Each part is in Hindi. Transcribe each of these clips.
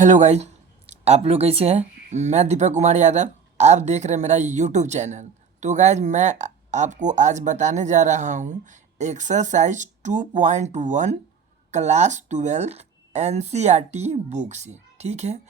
Hello guys. आप लोग कैसे हैं? मैं दीपक कुमार यादव। आप देख रहे हैं मेरा यूट्यूब चैनल। तो गाइस मैं आपको आज बताने जा रहा हूँ एक्सरसाइज 2.1 क्लास 12 एनसीईआरटी बुक से। ठीक है।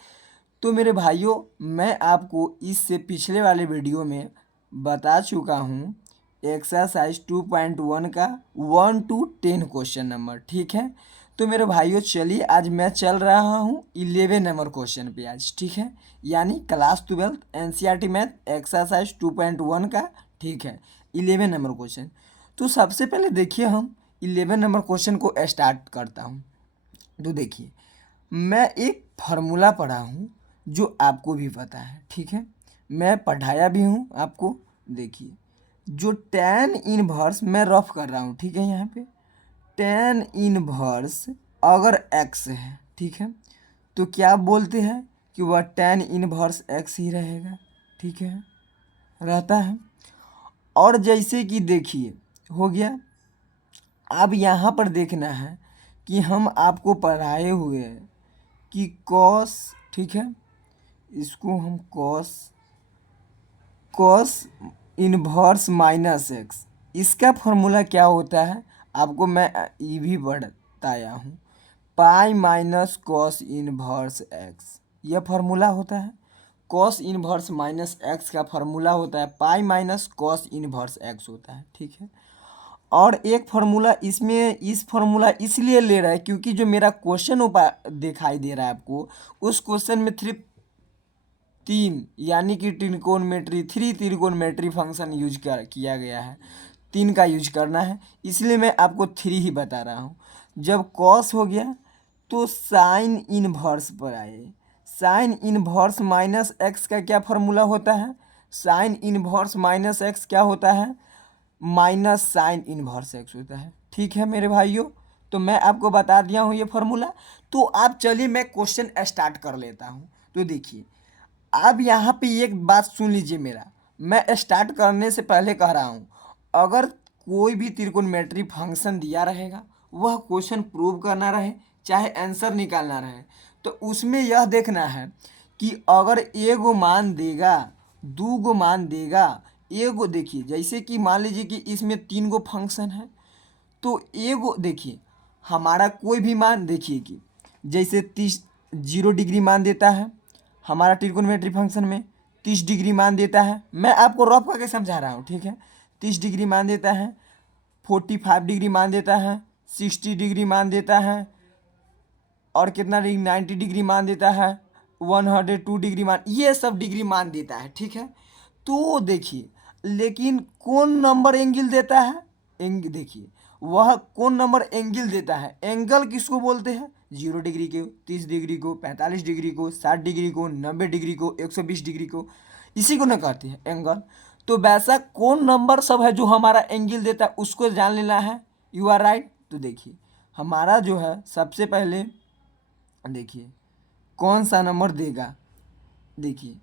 तो मेरे भाइयों, मैं आपको इससे पिछले वाले वीडियो में बता चुका हूँ एक्सरसाइज 2.1 का 1 to 10 क्वेश्चन नंबर। ठीक है। तो मेरे भाइयों चलिए, आज मैं चल रहा हूँ 11 नंबर क्वेश्चन पे आज। ठीक है। यानी क्लास 12 एनसीईआरटी मैथ एक्सरसाइज 2.1 का। ठीक है। 11 नंबर क्वेश्चन। तो सबसे पहले देखिए, हम 11 नंबर क्वेश्चन को स्टार्ट करता हूँ। तो देखिए, मैं एक फार्मूला पढ़ा हूँ जो आपको भी पता है। ठीक है। मैं पढ़ाया भी हूँ आपको। देखिए, जो tan इनवर्स मैं रफ कर रहा हूँ। ठीक है। यहाँ पे tan इनवर्स अगर x है, ठीक है, तो क्या बोलते हैं कि वह tan इनवर्स x ही रहेगा। ठीक है, रहता है। और जैसे कि देखिए, हो गया। अब यहाँ पर देखना है कि हम आपको पढ़ाए हुए हैं कि कॉस, ठीक है, इसको हम cos cos inverse minus x, इसका फॉर्मूला क्या होता है आपको मैं ये भी बताया हूँ। Pi minus cos inverse x, यह फार्मूला होता है। कॉस इनवर्स माइनस एक्स का फार्मूला होता है pi minus cos inverse x होता है। ठीक है। और एक फार्मूला इसमें, इस फार्मूला इसलिए ले रहा है क्योंकि जो मेरा क्वेश्चन दिखाई दे रहा है आपको, उस क्वेश्चन में तीन यानी कि थ्री त्रिकोणमेट्री फंक्शन यूज किया गया है। तीन का यूज करना है, इसलिए मैं आपको थ्री ही बता रहा हूँ। जब कॉस हो गया तो साइन इनवर्स पर आए। साइन इनवर्स माइनस एक्स का क्या फार्मूला होता है? साइन इनवर्स माइनस एक्स क्या होता है? माइनस साइन इनवर्स एक्स होता है। ठीक है मेरे भाइयों, तो मैं आपको बता दिया हूँ ये फार्मूला। तो आप चलिए मैं क्वेश्चन स्टार्ट कर लेता हूँ। तो देखिए, अब यहाँ पे एक बात सुन लीजिए मेरा। मैं स्टार्ट करने से पहले कह रहा हूँ, अगर कोई भी त्रिकोणमेट्री फंक्शन दिया रहेगा, वह क्वेश्चन प्रूव करना रहे चाहे आंसर निकालना रहे, तो उसमें यह देखना है कि अगर एगो मान देगा, दो गो मान देगा, एगो देखिए, जैसे कि मान लीजिए कि इसमें तीन गो फंक्शन है, तो एगो देखिए, हमारा कोई भी मान देखिए कि जैसे 0 डिग्री मान देता है हमारा ट्रिग्नोमेट्री फंक्शन में, 30 डिग्री मान देता है। मैं आपको रफ करके समझा रहा हूँ। ठीक है। 30 डिग्री मान देता है, 45 डिग्री मान देता है, 60 डिग्री मान देता है, और कितना डिग्री, 90 डिग्री मान देता है, 102 डिग्री मान, ये सब डिग्री मान देता है। ठीक है। तो देखिए, लेकिन कौन नंबर एंगल देता है? देखिए, वह कौन नंबर एंगल देता है? एंगल किसको बोलते हैं? 0 डिग्री को, 30 डिग्री को, 45 डिग्री को, 60 डिग्री को, 90 डिग्री को, 120 डिग्री को, इसी को ना कहते हैं एंगल। तो वैसा कौन नंबर सब है जो हमारा एंगल देता है, उसको जान लेना है। You are right. तो देखिए, हमारा जो है सबसे पहले देखिए कौन सा नंबर देगा। देखिए,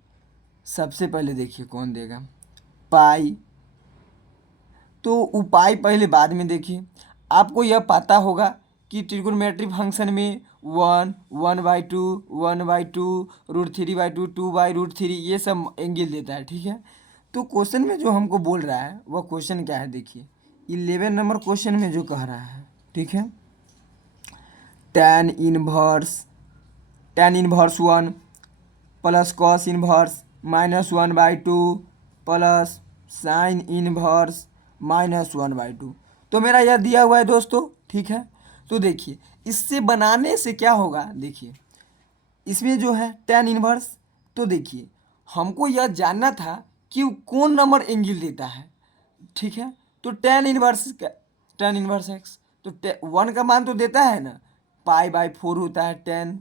सबसे पहले देखिए कौन देगा, पाई। तो उपाय पहले बाद में देखिए। आपको यह पता होगा कि ट्रिग्नोमेट्री फंक्शन में 1/2, 1/2, √3/2, 2/√3, ये सब एंगल देता है। ठीक है। तो क्वेश्चन में जो हमको बोल रहा है वह क्वेश्चन क्या है? देखिए, 11 नंबर क्वेश्चन में जो कह रहा है, ठीक है, tan inverse 1 plus cos inverse -1/2 plus sine inverse -1/2। तो मेरा यह दिया हुआ है दोस्तों। ठीक है। तो देखिए, इससे बनाने से क्या होगा, देखिए इसमें जो है tan इनवर्स, तो देखिए हमको यह जानना था कि कौन नंबर एंगल देता है। ठीक है। तो tan इनवर्स एक्स, तो 1 का मान तो देता है ना, π/4 होता है 10,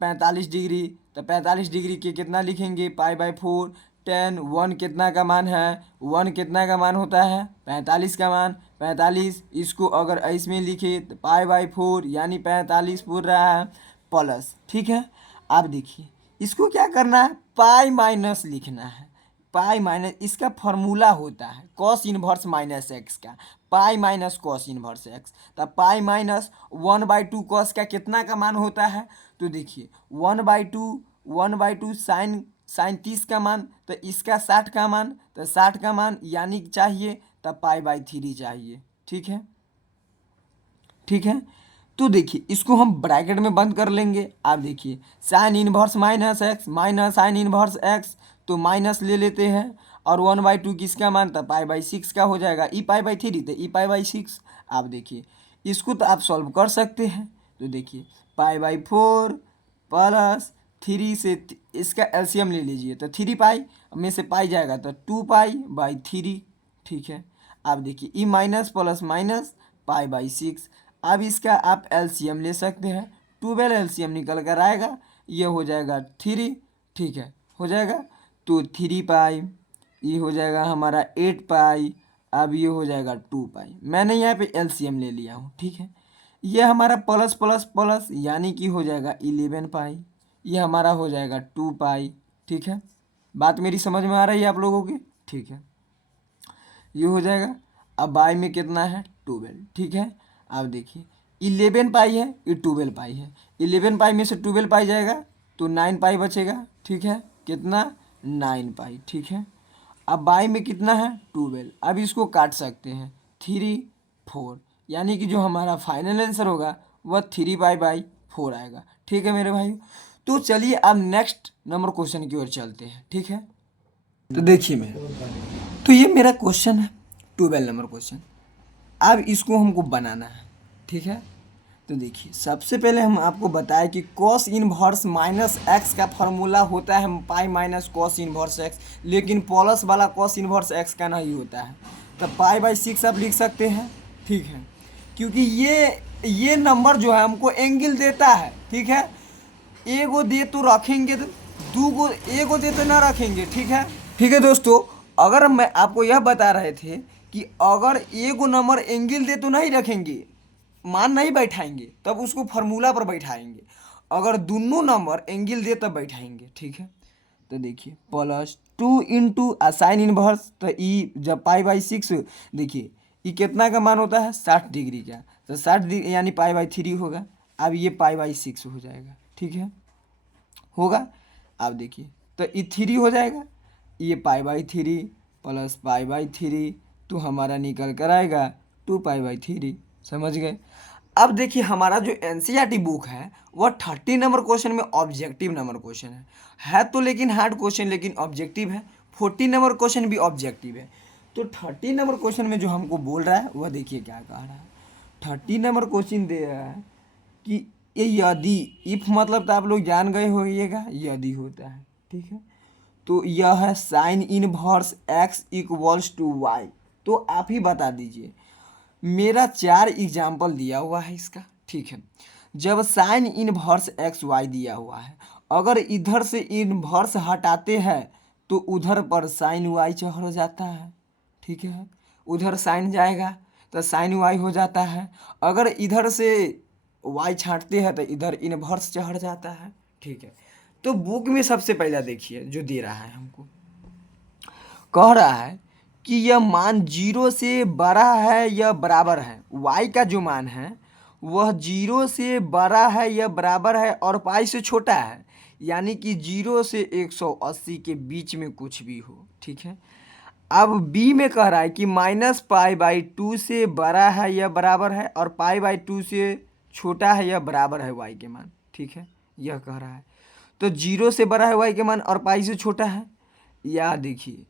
45 डिग्री, तो 45 डिग्री के कितना लिखेंगे, π/4, 10, 1 कितना का मान है, 1 कितना का मान होता है, 45 का मान, 45, इसको अगर इसमें लिखे तो π/4 यानी 45 पूर रहा है, प्लस। ठीक है। अब देखिए, इसको क्या करना है, पाई माइनस लिखना है। पाई माइनस, इसका फॉर्मूला होता है कॉस इनवर्स माइनस एक्स का, pi minus cos inverse x. तब पाई माइनस 1/2 कॉस का कितना का मान होता है, तो देखिए 1/2 साइन 30 का मान, तो इसका 60 का मान, तो 60 का मान यानी चाहिए तब π/3 चाहिए। ठीक है, ठीक है। तो देखिए इसको हम ब्रैकेट में बंद कर लेंगे। आप देखिए sign inverse -x minus sign inverse x, तो माइनस ले लेते हैं, और 1/2 किसका मान था, π/6 का हो जाएगा, ई π/3 तो ई π/6। आप देखिए इसको तो आप सॉल्व कर सकते हैं। तो देखिए π/4 प्लस 3 से इसका एलसीएम ले लीजिए, तो 3 में से पाई जाएगा तो 2π/3। ठीक है, आप देखिए ई माइनस प्लस माइनस π/6। अब इसका आप एलसीएम ले सकते हैं, 12 एलसीएम निकल कर आएगा, ये हो जाएगा 3। ठीक है, हो जाएगा, तो 3π, ये हो जाएगा हमारा 8π, अब ये हो जाएगा 2π। मैंने यहाँ पे एलसीएम ले लिया हूँ। ठीक है, ये हमारा प्लस प्लस प्लस यानी कि हो जाएगा 11π, ये हमारा हो जाएगा 2π। ठीक है, बात मेरी समझ में आ रही है आप लोगों की? ठीक है, ये हो जाएगा। अब बाई में कितना है, 12। ठीक है, अब देखिए 11π है, ये 12π है, 11π में से 12π जाएगा तो 9π बचेगा। ठीक है, कितना, 9π। ठीक है, अब बाई में कितना है, 12। अब इसको काट सकते हैं, 3 4, यानी कि जो हमारा फाइनल आंसर होगा वह 3π/4 आएगा। ठीक है मेरे भाई, तो चलिए अब नेक्स्ट नंबर क्वेश्चन की ओर चलते हैं। ठीक है, तो देखिए मेरा, तो ये मेरा क्वेश्चन है 12 नंबर क्वेश्चन। अब इसको हमको बनाना है। ठीक है, तो देखिए सबसे पहले हम आपको बताएं कि कॉस इनवर्स माइनस एक्स का फार्मूला होता है pi minus cos inverse x, लेकिन प्लस वाला कॉस इनवर्स एक्स का नहीं होता है, तो π/6 आप लिख सकते हैं। ठीक है, क्योंकि ये नंबर जो है हमको एंगल देता है। ठीक है, एगो दे तो रखेंगे, तो दूगो, एगो दे तो ना रखेंगे। ठीक है, ठीक है दोस्तों, अगर मैं आपको यह बता रहे थे कि अगर एगो नंबर एंगल दे तो नहीं रखेंगे, मान नहीं बैठाएंगे, तब उसको फार्मूला पर बैठाएंगे। अगर दोनों नंबर एंगल दे तब बैठाएंगे। ठीक है, तो देखिए +2 इंटू साइन इनवर्स, तो ई जब π/6, देखिए ये कितना का मान होता है, 60 डिग्री का, तो 60 डिग्री यानी π/3 होगा। अब ये π/6 हो जाएगा। ठीक है, होगा। अब देखिए तो ये 3 हो जाएगा, ये π/3 प्लस π/3, तो हमारा निकल कर आएगा 2π/3। समझ गए? अब देखिए हमारा जो एनसीईआरटी बुक है वह 30 नंबर क्वेश्चन में ऑब्जेक्टिव नंबर क्वेश्चन है तो लेकिन हार्ड क्वेश्चन, लेकिन ऑब्जेक्टिव है। 40 नंबर क्वेश्चन भी ऑब्जेक्टिव है। तो 30 नंबर क्वेश्चन में जो हमको बोल रहा है वह देखिए क्या कह रहा है। 30 नंबर क्वेश्चन दे रहा है कि ये यदि, इफ मतलब तो आप लोग जान गए होइएगा, यदि होता है। ठीक है, तो यह है sine inverse x equals to y. तो आप ही बता दीजिए, मेरा 4 एग्जाम्पल दिया हुआ है इसका। ठीक है, जब साइन इनवर्स एक्स वाई दिया हुआ है, अगर इधर से इनवर्स हटाते हैं तो उधर पर साइन वाई चढ़ जाता है। ठीक है, उधर साइन जाएगा तो साइन वाई हो जाता है, अगर इधर से वाई छांटते हैं तो इधर इनवर्स चढ़ जाता है। ठीक है, तो बुक में सबसे पहला देखिए जो दे रहा है हमको, कह रहा है कि यह मान 0 से बड़ा है या बराबर है, y का जो मान है वह 0 से बड़ा है या बराबर है और पाई से छोटा है, यानी कि 0 से 180 के बीच में कुछ भी हो। ठीक है, अब b में कह रहा है कि -π/2 से बड़ा है या बराबर है और π/2 से छोटा है या बराबर है y के मान। ठीक है, यह कह रहा है, तो 0 से बड़ा है y के मान और पाई से छोटा है। या देखिए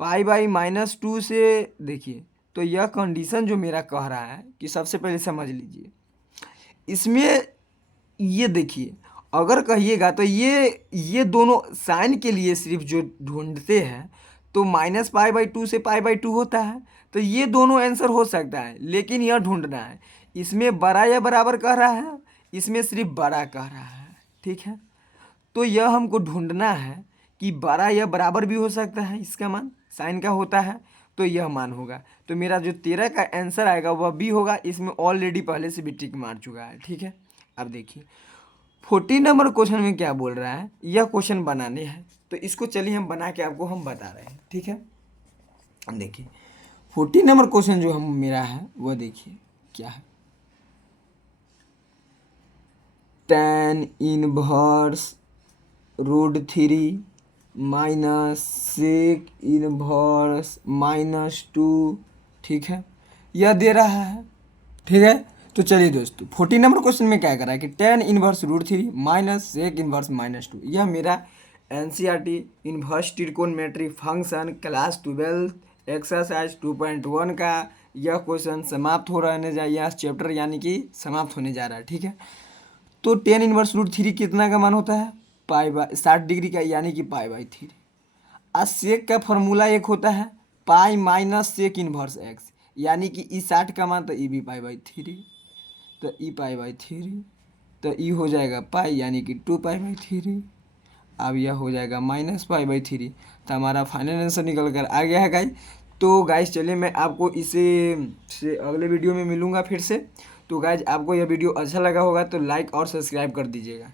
π/-2 से, देखिए तो यह कंडीशन जो मेरा कह रहा है कि सबसे पहले समझ लीजिए, इसमें ये देखिए अगर कहिएगा तो ये दोनों साइन के लिए सिर्फ जो ढूंढते हैं तो -π/2 से π/2 होता है, तो ये दोनों आंसर हो सकता है, लेकिन यह ढूंढना है इसमें बड़ा या बराबर कह रहा है, इसमें सिर्फ बड़ा कह रहा है। ठीक है, तो यह हमको ढूंढना है कि बड़ा या बराबर भी हो सकता है, इसका मान साइन का होता है, तो यह मान होगा। तो मेरा जो 13 का आंसर आएगा वह भी होगा, इसमें ऑलरेडी पहले से भी टिक मार चुका है। ठीक है, अब देखिए 40 नंबर क्वेश्चन में क्या बोल रहा है, यह क्वेश्चन बनाने हैं, तो इसको चलिए हम बना के आपको हम बता रहे हैं। ठीक है, देखिए 40 नंबर क्वेश्चन जो हम मेरा है वह देखिए क्या है। tan inverse √3 minus sec inverse -2। ठीक है, यह दे रहा है। ठीक है, तो चलिए दोस्तों 14 नंबर क्वेश्चन में क्या कर रहा है कि tan inverse √3 minus sec inverse -2। यह मेरा एनसीईआरटी इनवर्स त्रिकोणमिति फंक्शन क्लास 12 एक्सरसाइज 2.1 का यह क्वेश्चन समाप्त हो रहने जा यह चैप्टर यानी कि समाप्त होने जा रहा है। ठीक है, तो tan इनवर्स √3 कितना का मान होता है π/60 का यानी कि π/3। और सेक का फॉर्मूला एक होता है pi minus sec inverse x यानी कि ई 60 का मान तो ई भी π/3, तो ई π/3, तो ई हो जाएगा पाई यानी कि 2π/3। अब यह हो जाएगा -π/3। तो हमारा फाइनल आंसर निकल कर आ गया है गाइस। तो गाइस चलिए मैं आपको इसे से अगले वीडियो में मिलूँगा फिर से। तो गाइस आपको यह वीडियो अच्छा लगा होगा तो लाइक और सब्सक्राइब कर दीजिएगा।